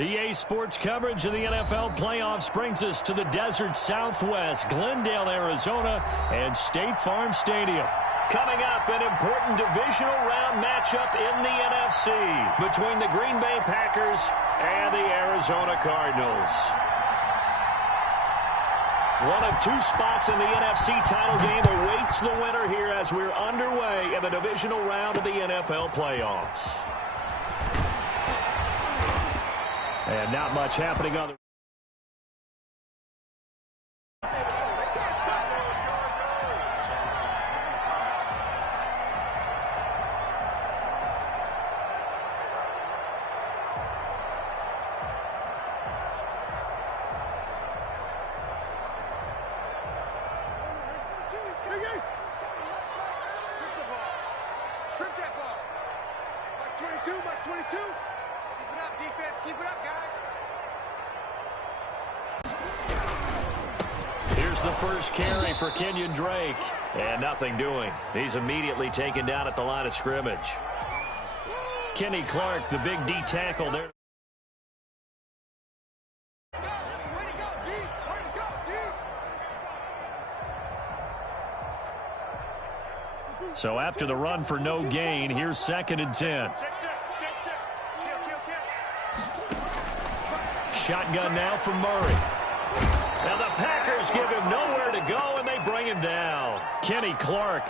EA Sports coverage of the NFL playoffs brings us to the desert Southwest, Glendale, Arizona, and State Farm Stadium. Coming up, an important divisional round matchup in the NFC between the Green Bay Packers and the Arizona Cardinals. One of two spots in the NFC title game awaits the winner here as we're underway in the divisional round of the NFL playoffs. And not much happening on the... Strip that ball. March 22, March 22. Keep it up, defense. Keep it up, guys. Here's the first carry for Kenyon Drake. And nothing doing. He's immediately taken down at the line of scrimmage. Kenny Clark, the big D tackle there. So after the run for no gain, here's 2nd and 10. Shotgun now from Murray. Now the Packers give him nowhere to go, and they bring him down. Kenny Clark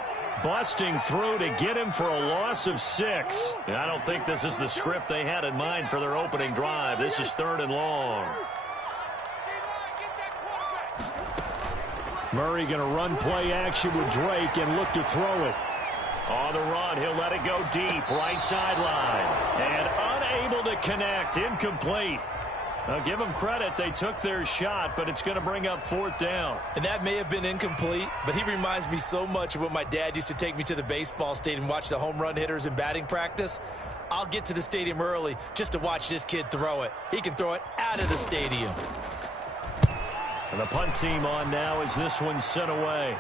busting through to get him for a loss of 6. And I don't think this is the script they had in mind for their opening drive. This is 3rd and long. Murray going to run play action with Drake and look to throw it. On the run, he'll let it go deep, right sideline. And unable to connect, incomplete. Now, give them credit, they took their shot, but it's going to bring up 4th down. And that may have been incomplete, but he reminds me so much of when my dad used to take me to the baseball stadium and watch the home run hitters in batting practice. I'll get to the stadium early just to watch this kid throw it. He can throw it out of the stadium. And the punt team on now as this one's sent away.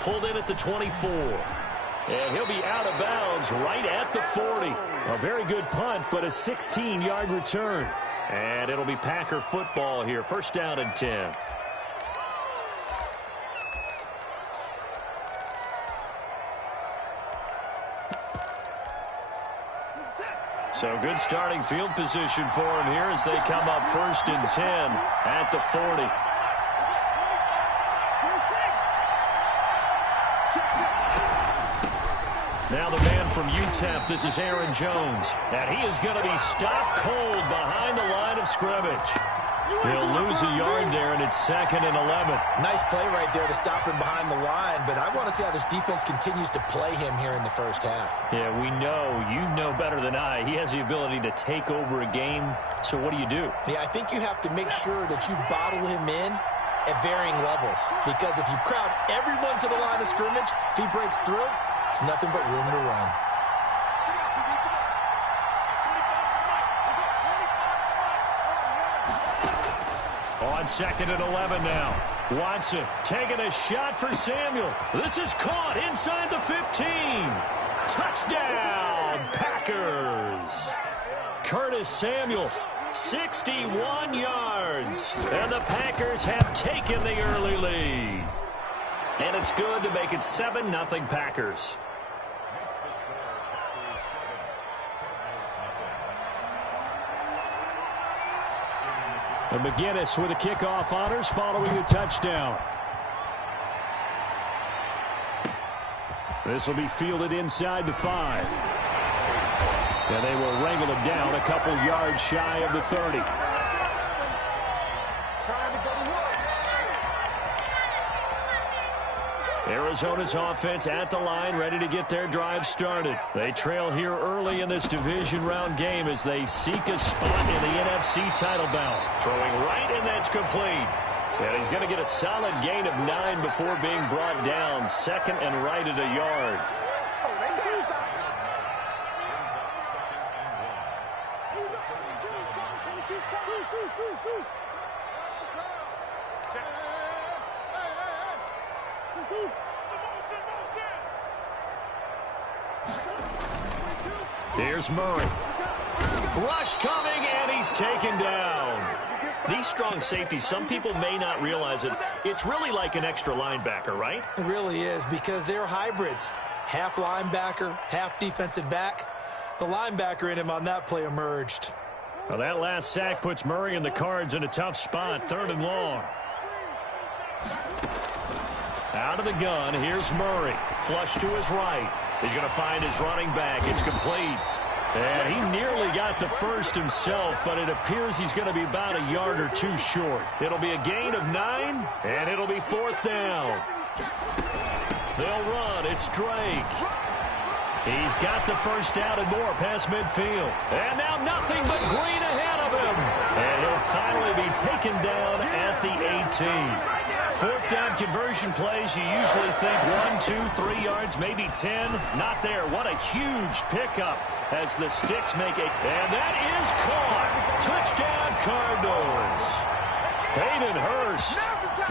Pulled in at the 24. And he'll be out of bounds right at the 40. A very good punt, but a 16-yard return. And it'll be Packer football here. 1st down and 10. So good starting field position for him here as they come up 1st and 10 at the 40. Now the man from UTEP, this is Aaron Jones. And he is going to be stopped cold behind the line of scrimmage. He'll lose a yard there, and it's 2nd and 11. Nice play right there to stop him behind the line, but I want to see how this defense continues to play him here in the 1st half. Yeah, we know. You know better than I. He has the ability to take over a game, so what do you do? Yeah, I think you have to make sure that you bottle him in at varying levels, because if you crowd everyone to the line of scrimmage, if he breaks through, there's nothing but room to run. On 2nd and 11 now. Watson taking a shot for Samuel. This is caught inside the 15. Touchdown, Packers. Curtis Samuel, 61 yards. And the Packers have taken the early lead. And it's good to make it 7-0 Packers. And McGinnis with the kickoff honors following the touchdown. This will be fielded inside the 5. And they will wrangle him down a couple yards shy of the 30. Arizona's offense at the line, ready to get their drive started. They trail here early in this division round game as they seek a spot in the NFC title bout. Throwing right, and that's complete. And he's going to get a solid gain of 9 before being brought down. 2nd and right at a yard. Here's Murray. Rush coming, and he's taken down. These strong safeties, some people may not realize it. It's really like an extra linebacker, right? It really is, because they're hybrids. Half linebacker, half defensive back. The linebacker in him on that play emerged. Well, that last sack puts Murray and the Cards in a tough spot, 3rd and long. Out of the gun, here's Murray. Flush to his right. He's going to find his running back. It's complete. And he nearly got the first himself, but it appears he's going to be about a yard or two short. It'll be a gain of 9, and it'll be 4th down. They'll run. It's Drake. He's got the first down and more past midfield. And now nothing but green ahead of him. And he'll finally be taken down at the 18. 4th down conversion plays, you usually think 1, 2, 3 yards, maybe 10. Not there. What a huge pickup as the Sticks make it. And that is caught. Touchdown, Cardinals. Hayden Hurst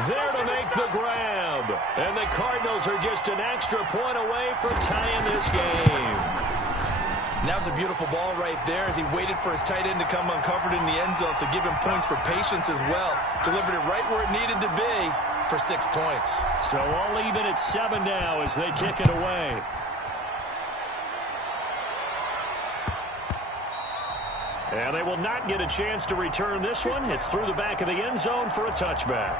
there to make the grab. And the Cardinals are just an extra point away from tying this game. And that was a beautiful ball right there as he waited for his tight end to come uncovered in the end zone, so give him points for patience as well. Delivered it right where it needed to be for 6 points. So all even at 7 now as they kick it away. And they will not get a chance to return this one. It's through the back of the end zone for a touchback.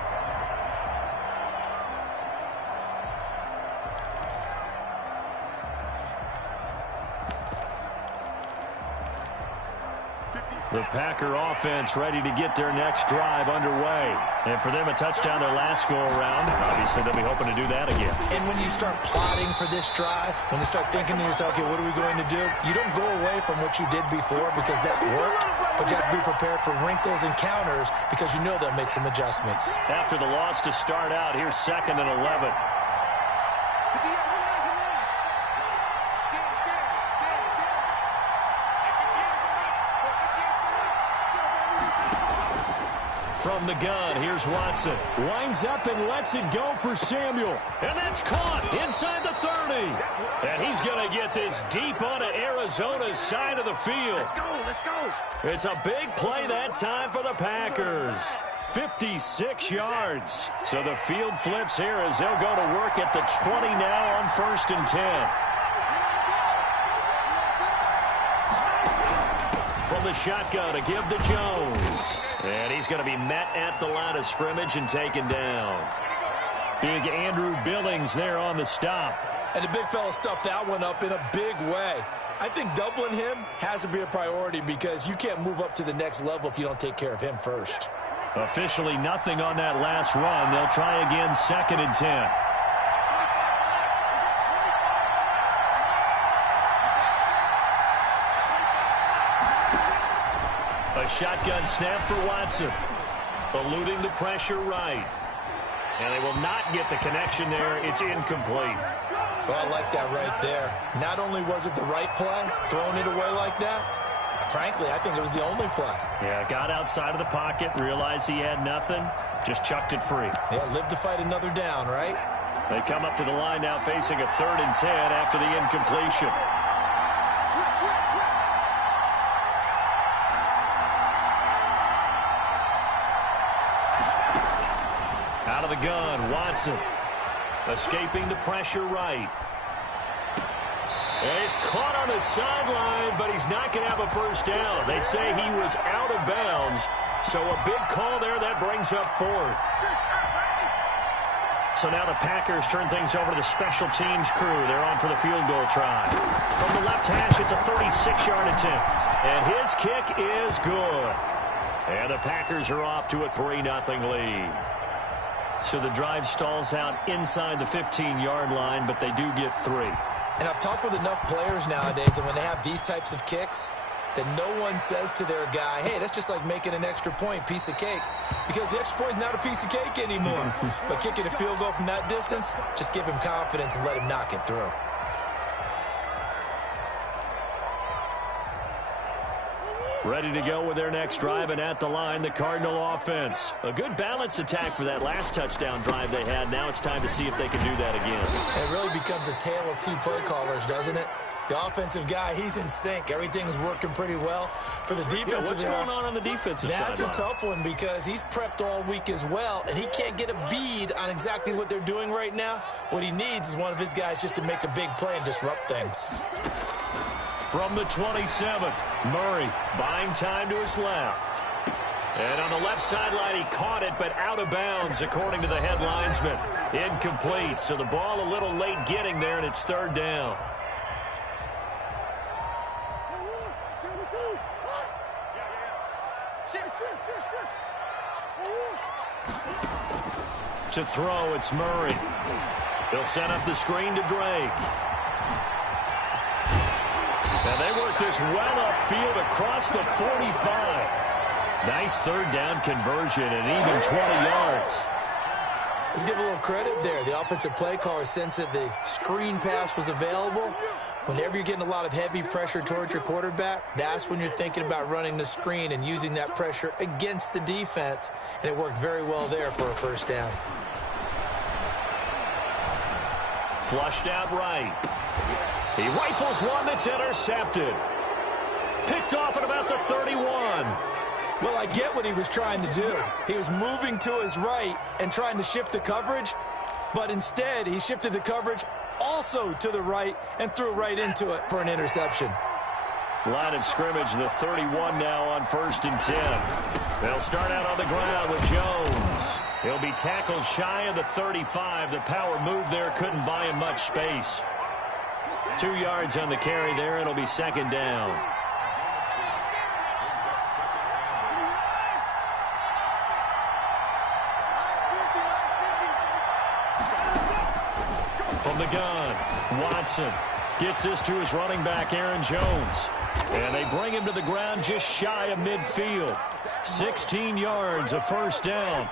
The Packer offense ready to get their next drive underway. And for them, a touchdown their last go-around. Obviously, they'll be hoping to do that again. And when you start plotting for this drive, when you start thinking to yourself, okay, what are we going to do? You don't go away from what you did before because that worked, but you have to be prepared for wrinkles and counters because you know they'll make some adjustments. After the loss to start out, here's 2nd and 11. From the gun, here's Watson. Winds up and lets it go for Samuel. And that's caught inside the 30. And he's going to get this deep onto Arizona's side of the field. Let's go, let's go. It's a big play that time for the Packers. 56 yards. So the field flips here as they'll go to work at the 20 now on 1st and 10. From the shotgun to give to Jones. And he's going to be met at the line of scrimmage and taken down. Big Andrew Billings there on the stop. And the big fella stuffed that one up in a big way. I think doubling him has to be a priority because you can't move up to the next level if you don't take care of him first. Officially nothing on that last run. They'll try again 2nd and 10. A shotgun snap for Watson. Eluding the pressure right. And they will not get the connection there. It's incomplete. Well, I like that right there. Not only was it the right play, throwing it away like that, frankly, I think it was the only play. Yeah, got outside of the pocket, realized he had nothing, just chucked it free. Yeah, live to fight another down, right? They come up to the line now facing a 3rd and 10 after the incompletion. Out of the gun, Watson. Escaping the pressure right. And he's caught on the sideline, but he's not going to have a first down. They say he was out of bounds, so a big call there that brings up 4th. So now the Packers turn things over to the special teams crew. They're on for the field goal try. From the left hash, it's a 36-yard attempt. And his kick is good. And the Packers are off to a 3-0 lead. So the drive stalls out inside the 15-yard line, but they do get 3. And I've talked with enough players nowadays, and when they have these types of kicks, that no one says to their guy, hey, that's just like making an extra point, piece of cake. Because the extra point is not a piece of cake anymore. But kicking a field goal from that distance, just give him confidence and let him knock it through. Ready to go with their next drive, and at the line, the Cardinal offense. A good balanced attack for that last touchdown drive they had. Now it's time to see if they can do that again. It really becomes a tale of 2 play callers, doesn't it? The offensive guy, he's in sync. Everything's working pretty well. For the defensive what's going on the defensive side? That's a tough one because he's prepped all week as well, and he can't get a bead on exactly what they're doing right now. What he needs is one of his guys just to make a big play and disrupt things. From the 27, Murray buying time to his left. And on the left sideline, he caught it, but out of bounds, according to the head linesman. Incomplete, so the ball a little late getting there, and it's third down. To throw, it's Murray. He'll set up the screen to Drake. And they work this well upfield across the 45. Nice third down conversion and even 20 yards. Let's give a little credit there. The offensive play caller sensed that the screen pass was available. Whenever you're getting a lot of heavy pressure towards your quarterback, that's when you're thinking about running the screen and using that pressure against the defense. And it worked very well there for a first down. Flushed out right. He rifles one that's intercepted. Picked off at about the 31. Well, I get what he was trying to do. He was moving to his right and trying to shift the coverage, but instead he shifted the coverage also to the right and threw right into it for an interception. Line of scrimmage, the 31 now on 1st and 10. They'll start out on the ground with Jones. He'll be tackled shy of the 35. The power move there couldn't buy him much space. 2 yards on the carry there. It'll be second down. From the gun, Watson gets this to his running back, Aaron Jones. And they bring him to the ground just shy of midfield. 16 yards, a first down.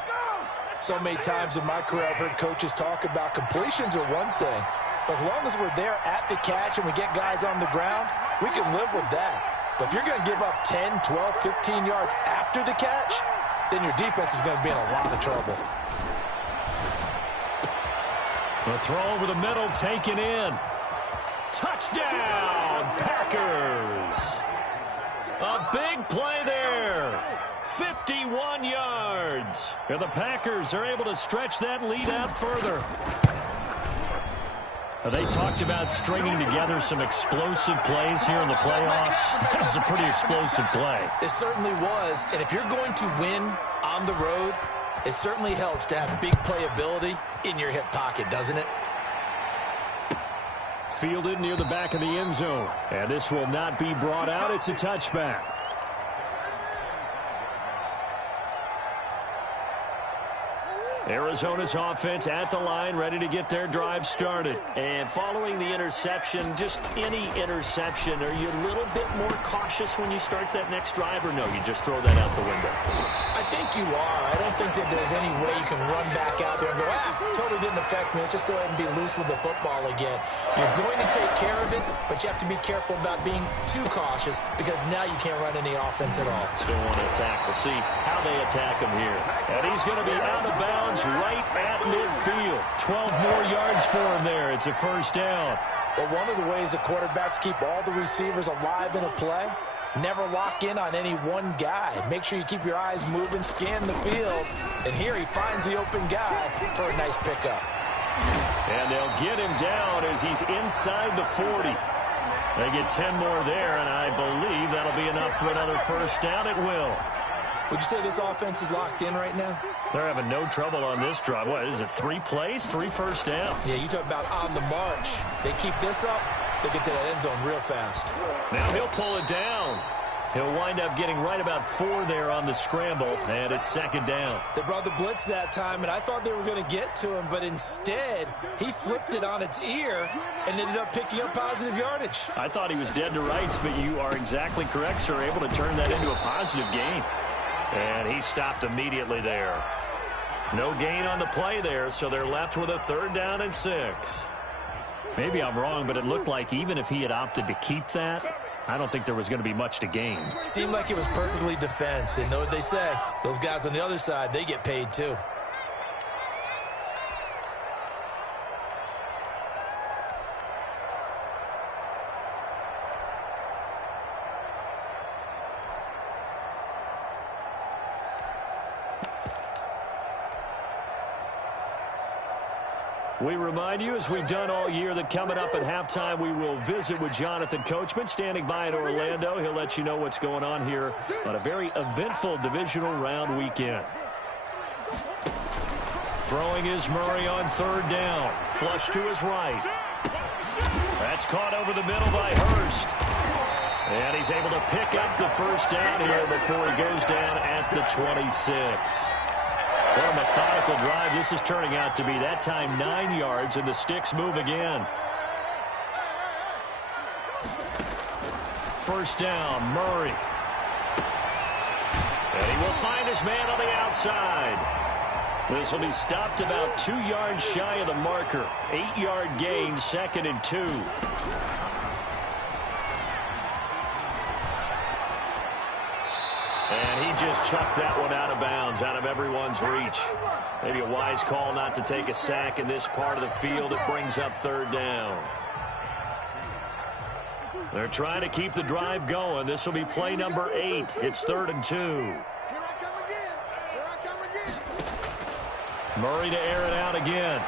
So many times in my career I've heard coaches talk about completions are one thing. But as long as we're there at the catch and we get guys on the ground, we can live with that. But if you're going to give up 10, 12, 15 yards after the catch, then your defense is going to be in a lot of trouble. The throw over the middle, taken in. Touchdown, Packers. A big play there. 51 yards. And the Packers are able to stretch that lead out further. They talked about stringing together some explosive plays here in the playoffs. That was a pretty explosive play. It certainly was. And if you're going to win on the road, it certainly helps to have big playability in your hip pocket, doesn't it? Fielded near the back of the end zone. And this will not be brought out. It's a touchback. Arizona's offense at the line, ready to get their drive started. And following the interception, just any interception, are you a little bit more cautious when you start that next drive, or no, you just throw that out the window? I think you are. I don't think that there's any way you can run back out there and go, totally didn't affect me. Let's just go ahead and be loose with the football again. You're going to take care of it, but you have to be careful about being too cautious because now you can't run any offense at all. Still want to attack. We'll see how they attack him here. And he's going to be out of bounds right at midfield. 12 more yards for him there. It's a first down. Well, one of the ways the quarterbacks keep all the receivers alive in a play, never lock in on any one guy. Make sure you keep your eyes moving, scan the field. And here he finds the open guy for a nice pickup. And they'll get him down as he's inside the 40. They get 10 more there, and I believe that'll be enough for another first down. It will. Would you say this offense is locked in right now? They're having no trouble on this drive. What is it, 3 plays, 3 first downs? Yeah, you talk about on the march. They keep this up, they get to that end zone real fast. Now he'll pull it down. He'll wind up getting right about 4 there on the scramble, and it's second down. They brought the blitz that time, and I thought they were going to get to him, but instead, he flipped it on its ear and ended up picking up positive yardage. I thought he was dead to rights, but you are exactly correct, sir, able to turn that into a positive gain. And he stopped immediately there. No gain on the play there, so they're left with a 3rd down and 6. Maybe I'm wrong, but it looked like even if he had opted to keep that, I don't think there was going to be much to gain. Seemed like it was perfectly defense. And know what they say? Those guys on the other side, they get paid too. We remind you, as we've done all year, that coming up at halftime, we will visit with Jonathan Coachman, standing by in Orlando. He'll let you know what's going on here on a very eventful divisional round weekend. Throwing is Murray on third down. Flush to his right. That's caught over the middle by Hurst. And he's able to pick up the first down here before he goes down at the 26. What a methodical drive this is turning out to be. That time 9 yards, and the sticks move again. First down, Murray. And he will find his man on the outside. This will be stopped about 2 yards shy of the marker. 8-yard gain, 2nd and 2. And he just chucked that one out of bounds, out of everyone's reach. Maybe a wise call not to take a sack in this part of the field. It brings up third down. They're trying to keep the drive going. This will be play number 8. It's 3rd and 2. Here I come again. Here I come again. Murray to air it out again.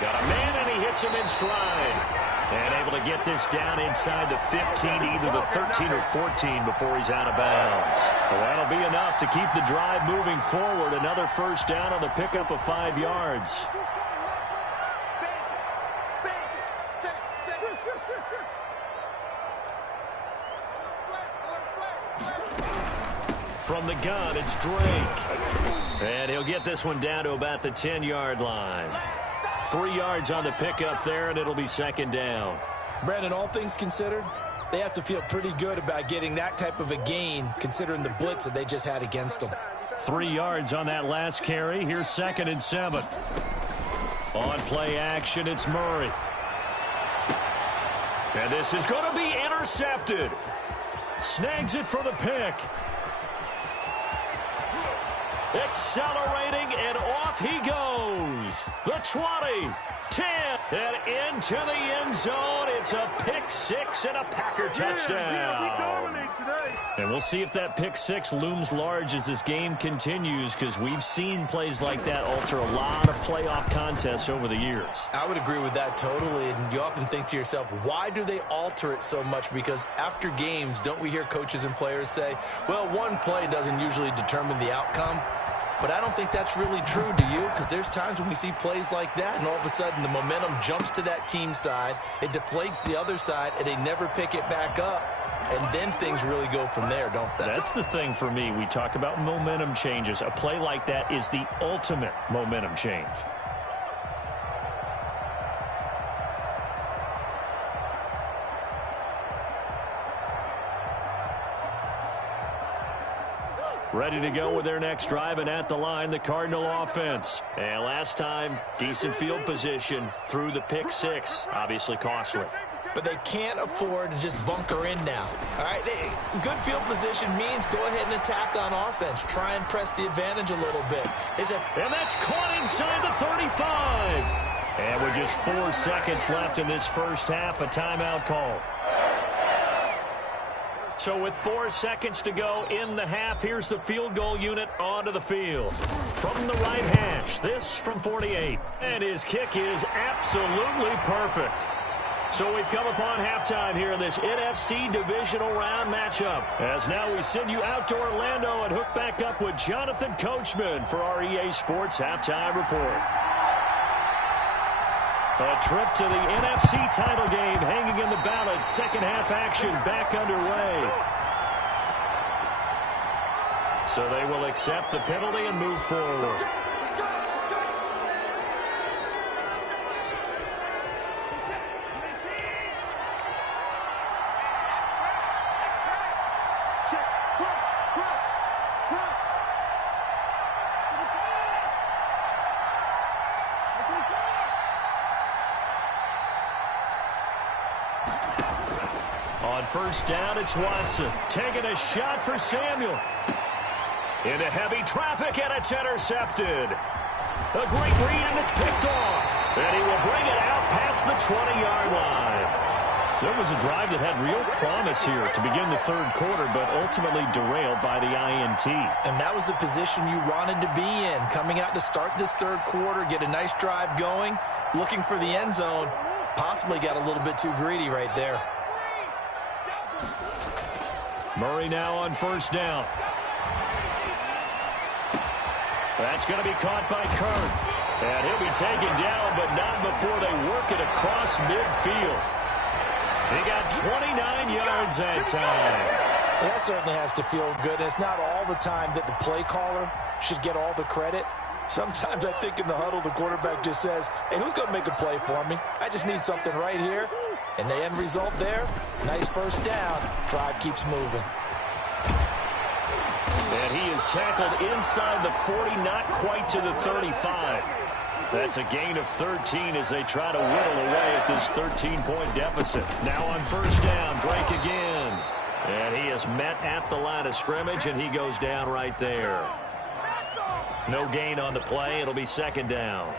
Got a man, and he hits him in stride. And able to get this down inside the 15, either the 13 or 14 before he's out of bounds. Well, that'll be enough to keep the drive moving forward. Another first down on the pickup of 5 yards. From the gun, it's Drake. And he'll get this one down to about the 10-yard line. 3 yards on the pickup there, and it'll be 2nd down. Brandon, all things considered, they have to feel pretty good about getting that type of a gain, considering the blitz that they just had against them. 3 yards on that last carry. Here's 2nd and 7. On play action, it's Murray. And this is going to be intercepted. Snags it for the pick. Accelerating, and off he goes. The 20, 10, and into the end zone. It's a pick 6 and a Packer touchdown. And we'll see if that pick 6 looms large as this game continues, because we've seen plays like that alter a lot of playoff contests over the years. I would agree with that totally, and you often think to yourself, why do they alter it so much? Because after games, don't we hear coaches and players say, well, one play doesn't usually determine the outcome? But I don't think that's really true, do you? Because there's times when we see plays like that, and all of a sudden the momentum jumps to that team side, it deflates the other side, and they never pick it back up. And then things really go from there, don't they? That's the thing for me. We talk about momentum changes. A play like that is the ultimate momentum change. Ready to go with their next drive, and at the line, the Cardinal offense. And last time, decent field position through the pick 6. Obviously costly. But they can't afford to just bunker in now. All right, good field position means go ahead and attack on offense. Try and press the advantage a little bit. And that's caught inside the 35. And with just 4 seconds left in this first half, a timeout call. So with 4 seconds to go in the half, here's the field goal unit onto the field. From the right hash, this from 48. And his kick is absolutely perfect. So we've come upon halftime here in this NFC divisional round matchup. As now we send you out to Orlando and hook back up with Jonathan Coachman for our EA Sports Halftime Report. A trip to the NFC title game hanging in the balance. Second half action back underway. So they will accept the penalty and move forward. On first down, it's Watson. Taking a shot for Samuel. Into heavy traffic, and it's intercepted. A great read, and it's picked off. And he will bring it out past the 20-yard line. So it was a drive that had real promise here to begin the third quarter, but ultimately derailed by the INT. And that was the position you wanted to be in, coming out to start this third quarter, get a nice drive going, looking for the end zone. Possibly got a little bit too greedy right there. Murray now on first down. That's going to be caught by Kern. And he'll be taken down, but not before they work it across midfield. He got 29 yards that time. That certainly has to feel good. And it's not all the time that the play caller should get all the credit. Sometimes I think in the huddle, the quarterback just says, hey, who's going to make a play for me? I just need something right here. And the end result there, nice first down. Drive keeps moving. And he is tackled inside the 40, not quite to the 35. That's a gain of 13 as they try to whittle away at this 13-point deficit. Now on first down, Drake again. And he is met at the line of scrimmage, and he goes down right there. No gain on the play. It'll be second down.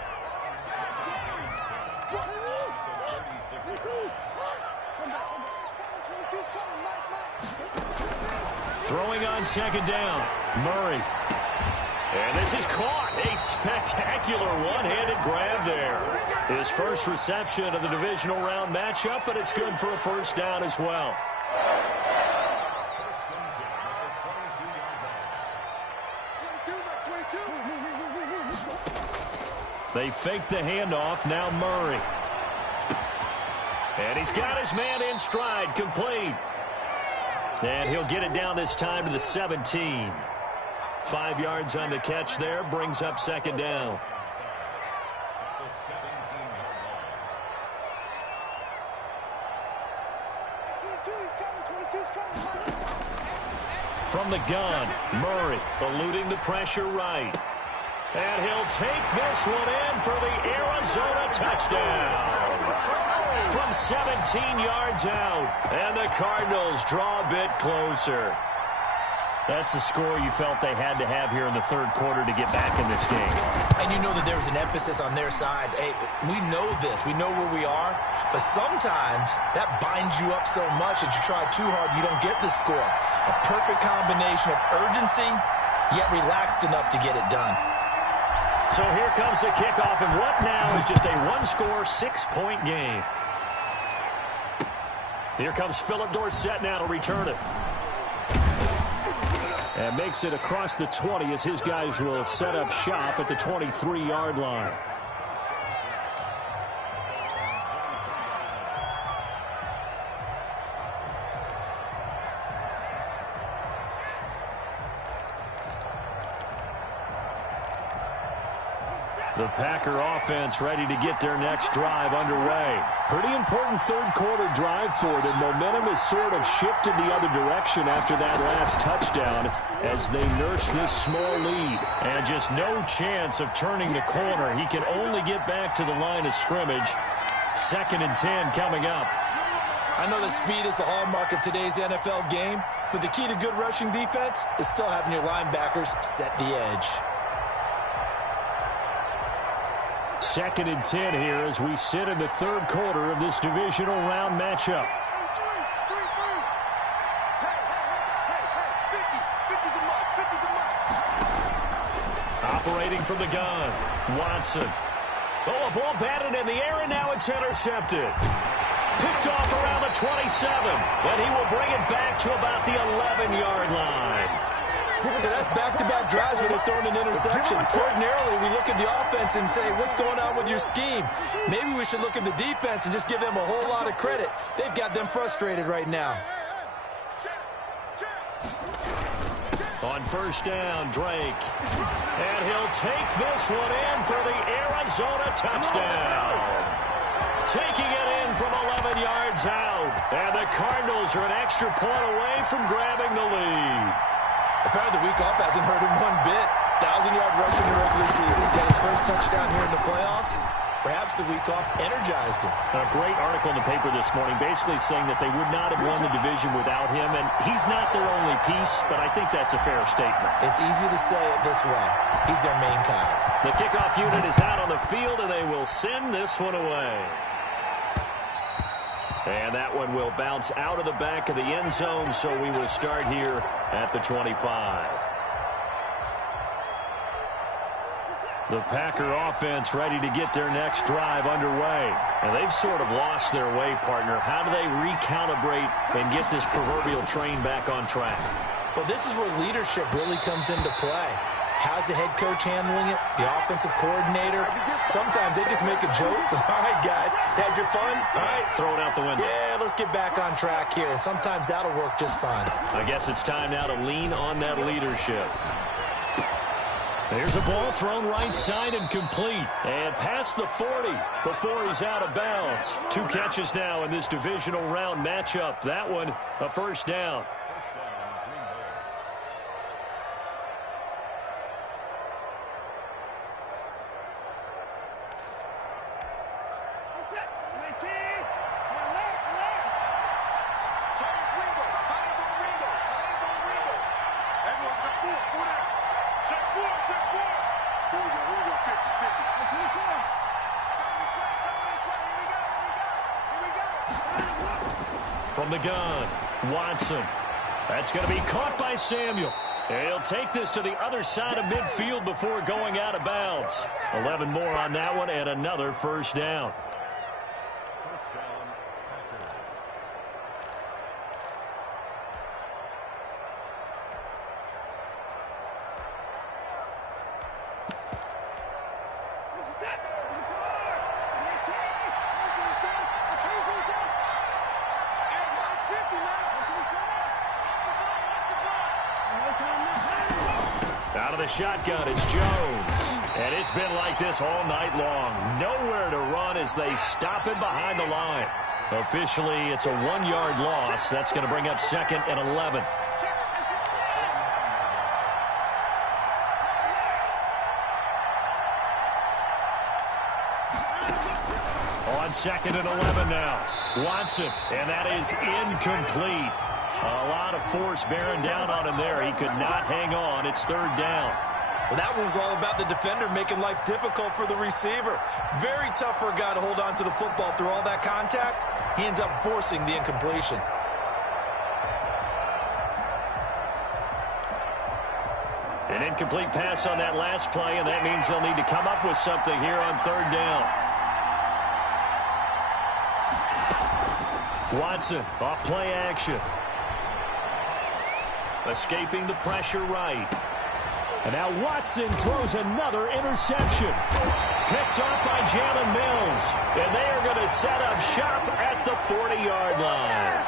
Throwing on second down, Murray. And this is caught. A spectacular one-handed grab there. His first reception of the divisional round matchup, but it's good for a first down as well. They fake the handoff. Now Murray. And he's got his man in stride, complete. And he'll get it down this time to the 17. 5 yards on the catch there, brings up second down. From the gun, Murray eluding the pressure right. And he'll take this one in for the Arizona touchdown. From 17 yards out, and the Cardinals draw a bit closer. That's the score you felt they had to have here in the third quarter to get back in this game. And you know that there was an emphasis on their side. Hey, we know this. We know where we are. But sometimes that binds you up so much that you try too hard, you don't get the score. A perfect combination of urgency, yet relaxed enough to get it done. So here comes the kickoff, and what now is just a one-score, 6-point game. Here comes Philip Dorsett now to return it. And makes it across the 20 as his guys will set up shop at the 23-yard line. The Packer offense ready to get their next drive underway. Pretty important third quarter drive for them. Momentum has sort of shifted the other direction after that last touchdown as they nurse this small lead. And just no chance of turning the corner. He can only get back to the line of scrimmage. 2nd and 10 coming up. I know that speed is the hallmark of today's NFL game, but the key to good rushing defense is still having your linebackers set the edge. 2nd and 10 here as we sit in the third quarter of this divisional round matchup. Operating from the gun, Watson. Oh, a ball batted in the air, and now it's intercepted. Picked off around the 27, and he will bring it back to about the 11-yard line. So that's back-to-back drives where they're throwing an interception. Ordinarily, we look at the offense and say, what's going on with your scheme? Maybe we should look at the defense and just give them a whole lot of credit. They've got them frustrated right now. On first down, Drake. And he'll take this one in for the Arizona touchdown. Taking it in from 11 yards out. And the Cardinals are an extra point away from grabbing the lead. Apparently the week off hasn't hurt him one bit. 1,000-yard rush in the regular season. Got his first touchdown here in the playoffs. Perhaps the week off energized him. A great article in the paper this morning basically saying that they would not have won the division without him. And he's not their only piece, but I think that's a fair statement. It's easy to say it this way. He's their main guy. The kickoff unit is out on the field, and they will send this one away. And that one will bounce out of the back of the end zone, so we will start here at the 25. The Packer offense ready to get their next drive underway. And they've sort of lost their way, partner. How do they recalibrate and get this proverbial train back on track? Well, this is where leadership really comes into play. How's the head coach handling it? The offensive coordinator? Sometimes they just make a joke. All right, guys, had your fun? All right. Throw it out the window. Yeah, let's get back on track here. And sometimes that'll work just fine. I guess it's time now to lean on that leadership. There's a ball thrown right side and complete. And past the 40 before he's out of bounds. 2 catches now in this divisional round matchup. That one, a first down. From the gun, Watson. That's going to be caught by Samuel. And he'll take this to the other side of midfield before going out of bounds. 11 more on that one and another first down. Out of the shotgun, it's Jones. And it's been like this all night long. Nowhere to run as they stop him behind the line. Officially, it's a 1-yard loss. That's going to bring up 2nd and 11. On 2nd and 11 now. Watson, and that is incomplete. A lot of force bearing down on him there. He could not hang on. It's 3rd down. Well, that one was all about the defender making life difficult for the receiver. Very tough for a guy to hold on to the football through all that contact. He ends up forcing the incompletion. An incomplete pass on that last play, and that means they'll need to come up with something here on 3rd down. Watson off play action. Escaping the pressure right. And now Watson throws another interception. Picked off by Jalen Mills. And they are going to set up shop at the 40-yard line.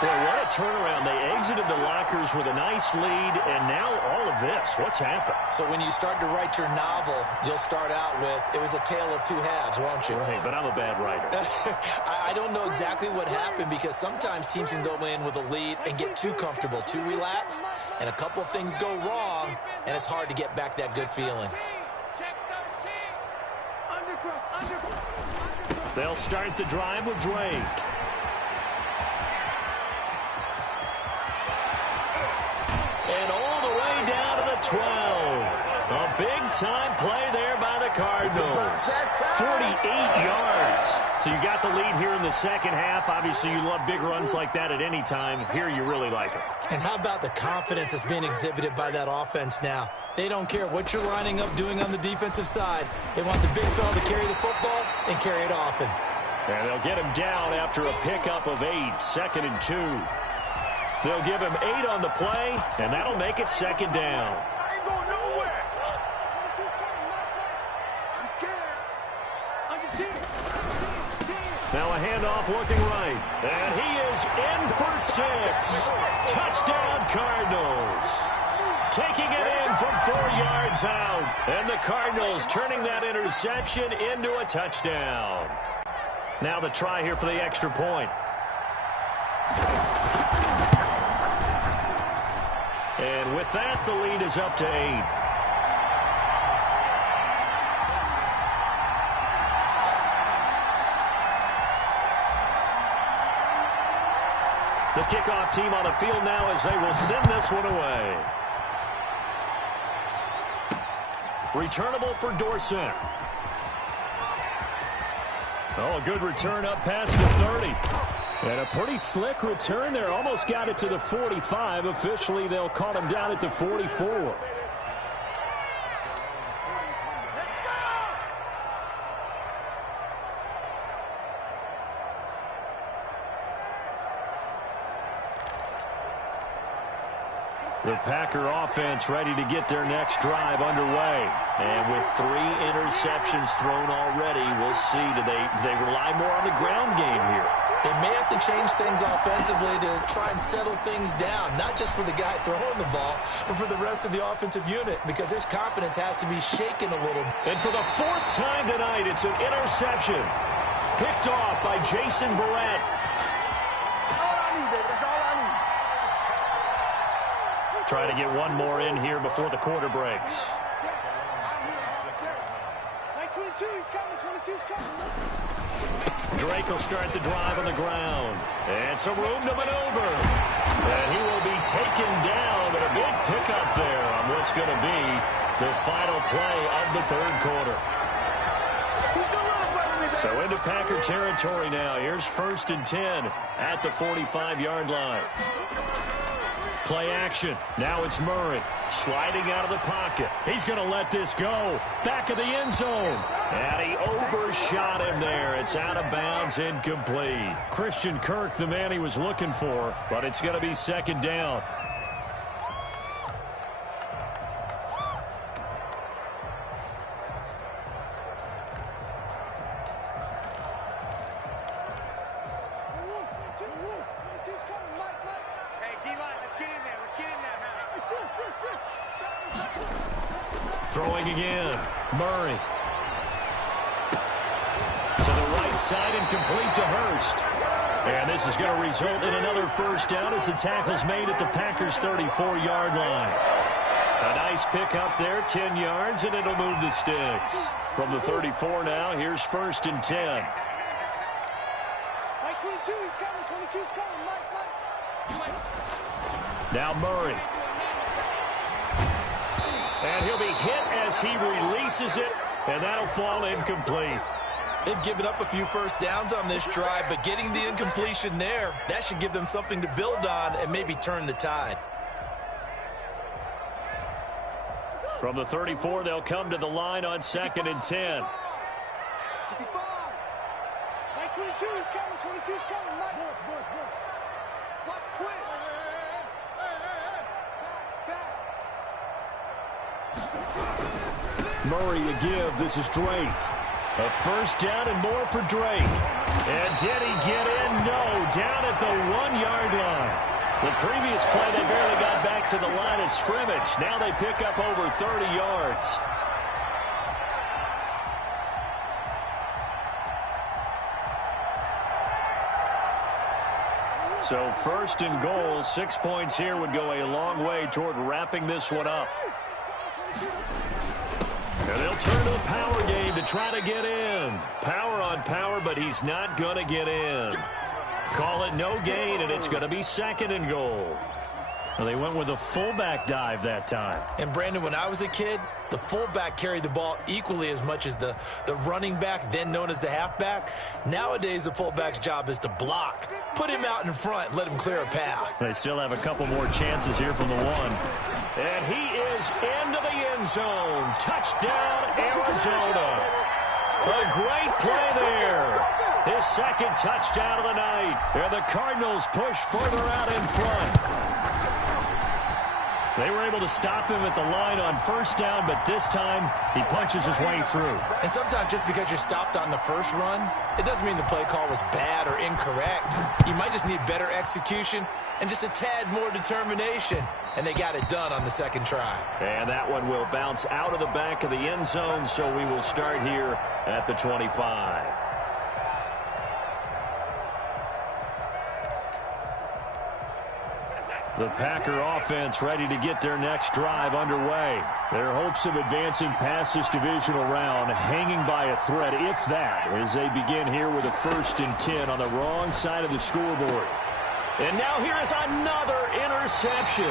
Boy, what a turnaround. They exited the lockers with a nice lead, and now all of this. What's happened? So when you start to write your novel, you'll start out with, it was a tale of 2 halves, won't you? Right, but I'm a bad writer. I don't know exactly what happened, because sometimes teams can go in with a lead and get too comfortable, too relaxed, and a couple of things go wrong, and it's hard to get back that good feeling. They'll start the drive with Drake. And all the way down to the 12. A big-time play there by the Cardinals. 48 yards. So you got the lead here in the second half. Obviously, you love big runs like that at any time. Here, you really like it. And how about the confidence that's being exhibited by that offense now? They don't care what you're lining up doing on the defensive side. They want the big fella to carry the football and carry it often. And they'll get him down after a pickup of 8. 2nd and 2. They'll give him 8 on the play, and that'll make it 2nd down. I ain't going nowhere. I'm scared. Now a handoff looking right. And he is in for 6. Touchdown, Cardinals. Taking it in from 4 yards out. And the Cardinals turning that interception into a touchdown. Now the try here for the extra point. And with that, the lead is up to 8. The kickoff team on the field now as they will send this one away. Returnable for Dorsett. Oh, a good return up past the 30. And a pretty slick return there. Almost got it to the 45. Officially, they'll call him down at the 44. The Packer offense ready to get their next drive underway. And with 3 interceptions thrown already, we'll see. Do they rely more on the ground game here? They may have to change things offensively to try and settle things down, not just for the guy throwing the ball, but for the rest of the offensive unit, because his confidence has to be shaken a little. And for the 4th time tonight, it's an interception. Picked off by Jason Verrett. Try to get one more in here before the quarter breaks. Drake will start the drive on the ground. And some room to maneuver. And he will be taken down, but a big pickup there on what's going to be the final play of the 3rd quarter. So into Packer territory now. Here's 1st and 10 at the 45-yard line. Play action. Now it's Murray sliding out of the pocket. He's going to let this go. Back of the end zone. And he overshot him there. It's out of bounds, incomplete. Christian Kirk, the man he was looking for, but it's going to be 2nd down. Throwing again. Murray. To the right side and complete to Hurst. And this is going to result in another 1st down as the tackle's made at the Packers' 34-yard line. A nice pick up there, 10 yards, and it'll move the sticks. From the 34 now, here's 1st and 10. Mike 22, he's coming. 22's coming. Mike. Now Murray. And he'll be hit as he releases it, and that'll fall incomplete. They've given up a few 1st downs on this drive, but getting the incompletion there, that should give them something to build on and maybe turn the tide. From the 34, they'll come to the line on 2nd and 10. 55. Mike 22 is coming. 22's coming. Mike. Watch twitch. Murray a give. This is Drake. A 1st down and more for Drake. And did he get in? No. Down at the 1-yard line. The previous play, they barely got back to the line of scrimmage. Now they pick up over 30 yards. So 1st and goal, 6 points here would go a long way toward wrapping this one up. And they'll turn to the power game to try to get in. Power on power, but he's not going to get in. Call it no gain, and it's going to be 2nd and goal. Well, they went with a fullback dive that time. And, Brandon, when I was a kid, the fullback carried the ball equally as much as the running back, then known as the halfback. Nowadays, the fullback's job is to block. Put him out in front, let him clear a path. They still have a couple more chances here from the 1. And he is into the end zone. Touchdown, Arizona. A great play there. His 2nd touchdown of the night. And the Cardinals push further out in front. They were able to stop him at the line on 1st down, but this time he punches his way through. And sometimes just because you're stopped on the 1st run, it doesn't mean the play call was bad or incorrect. You might just need better execution and just a tad more determination. And they got it done on the 2nd try. And that one will bounce out of the back of the end zone, so we will start here at the 25. The Packer offense ready to get their next drive underway. Their hopes of advancing past this divisional round hanging by a thread, if that, as they begin here with a 1st and 10 on the wrong side of the scoreboard. And now here is another interception.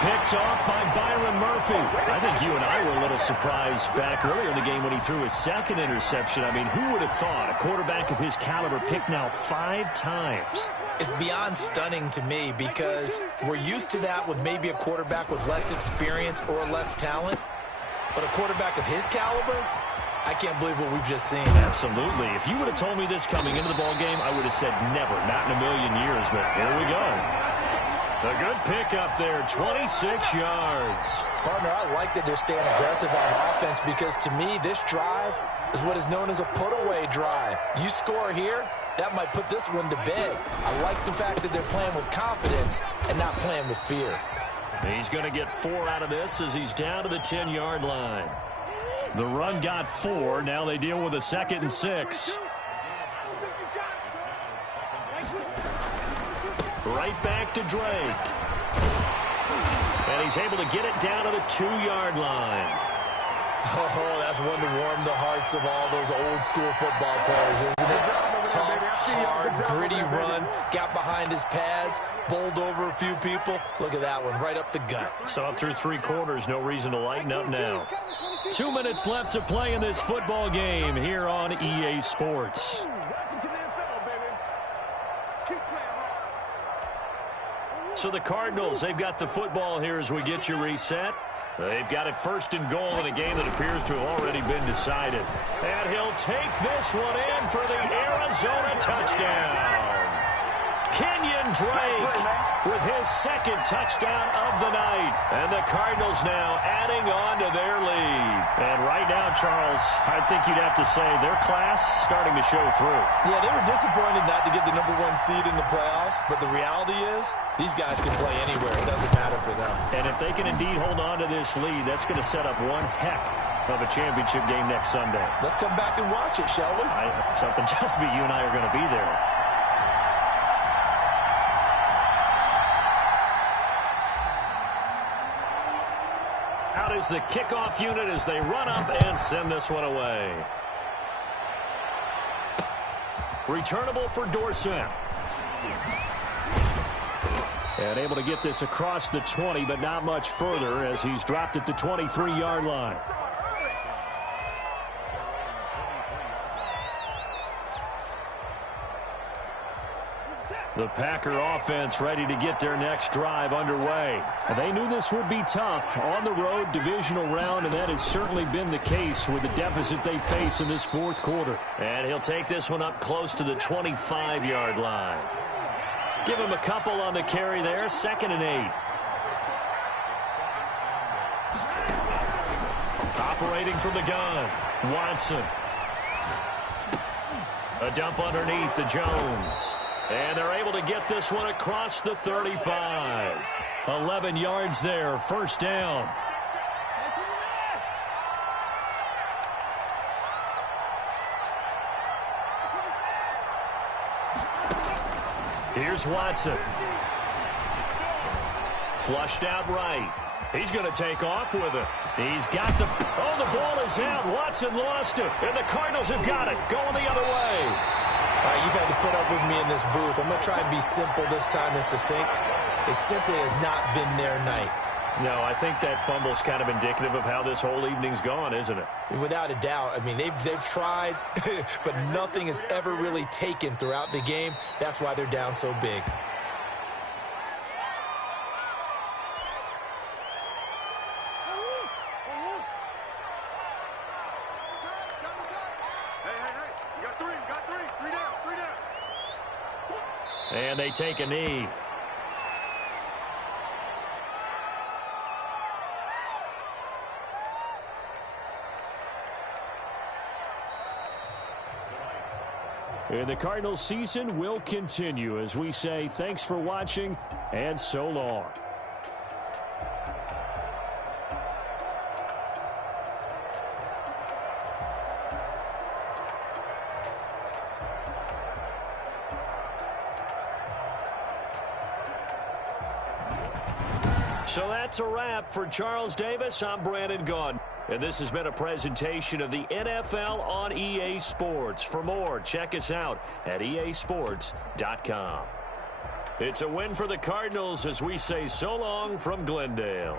Picked off by Byron Murphy. I think you and I were a little surprised back earlier in the game when he threw his second interception. I mean, who would have thought a quarterback of his caliber picked now 5 times? It's beyond stunning to me because we're used to that with maybe a quarterback with less experience or less talent. But a quarterback of his caliber, I can't believe what we've just seen. Absolutely. If you would have told me this coming into the ball game, I would have said never, not in a million years. But here we go. A good pick up there, 26 yards. Partner, I like that they're staying aggressive on offense because to me, this drive is what is known as a put-away drive. You score here, that might put this one to bed. I like the fact that they're playing with confidence and not playing with fear. He's going to get 4 out of this as he's down to the 10-yard line. The run got 4. Now they deal with a 2nd and 6. Right back to Drake. And he's able to get it down to the 2-yard line. Oh, that's one to warm the hearts of all those old-school football players, isn't it? Tough, hard, gritty run, got behind his pads, bowled over a few people. Look at that one, right up the gut. So up through 3 quarters, no reason to lighten up now. 2 minutes left to play in this football game here on EA Sports. So the Cardinals, they've got the football here as we get you reset. They've got it 1st and goal in a game that appears to have already been decided. And he'll take this one in for the Arizona touchdown. Kenyon Drake with his 2nd touchdown of the night. And the Cardinals now adding on to their lead. And right now, Charles, I think you'd have to say their class starting to show through. Yeah, they were disappointed not to get the #1 seed in the playoffs, but the reality is these guys can play anywhere. It doesn't matter for them. And if they can indeed hold on to this lead, that's going to set up one heck of a championship game next Sunday. Let's come back and watch it, shall we? Something tells me you and I are going to be there. Out is the kickoff unit as they run up and send this one away. Returnable for Dorsett. And able to get this across the 20, but not much further as he's dropped at the 23-yard line. The Packer offense ready to get their next drive underway. They knew this would be tough on the road divisional round, and that has certainly been the case with the deficit they face in this 4th quarter. And he'll take this one up close to the 25-yard line. Give him a couple on the carry there, 2nd and 8. Operating from the gun, Watson. A dump underneath to Jones. And they're able to get this one across the 35. 11 yards there, 1st down. Here's Watson. Flushed out right. He's going to take off with it. He's got the... Oh, the ball is out. Watson lost it. And the Cardinals have got it. Going the other way. You've had to put up with me in this booth. I'm going to try and be simple this time and succinct. It simply has not been their night. No, I think that fumble's kind of indicative of how this whole evening's gone, isn't it? Without a doubt. I mean, they've tried, but nothing has ever really taken throughout the game. That's why they're down so big. And they take a knee. And the Cardinals season will continue as we say thanks for watching and so long. So that's a wrap for Charles Davis. I'm Brandon Gunn. And this has been a presentation of the NFL on EA Sports. For more, check us out at easports.com. It's a win for the Cardinals as we say so long from Glendale.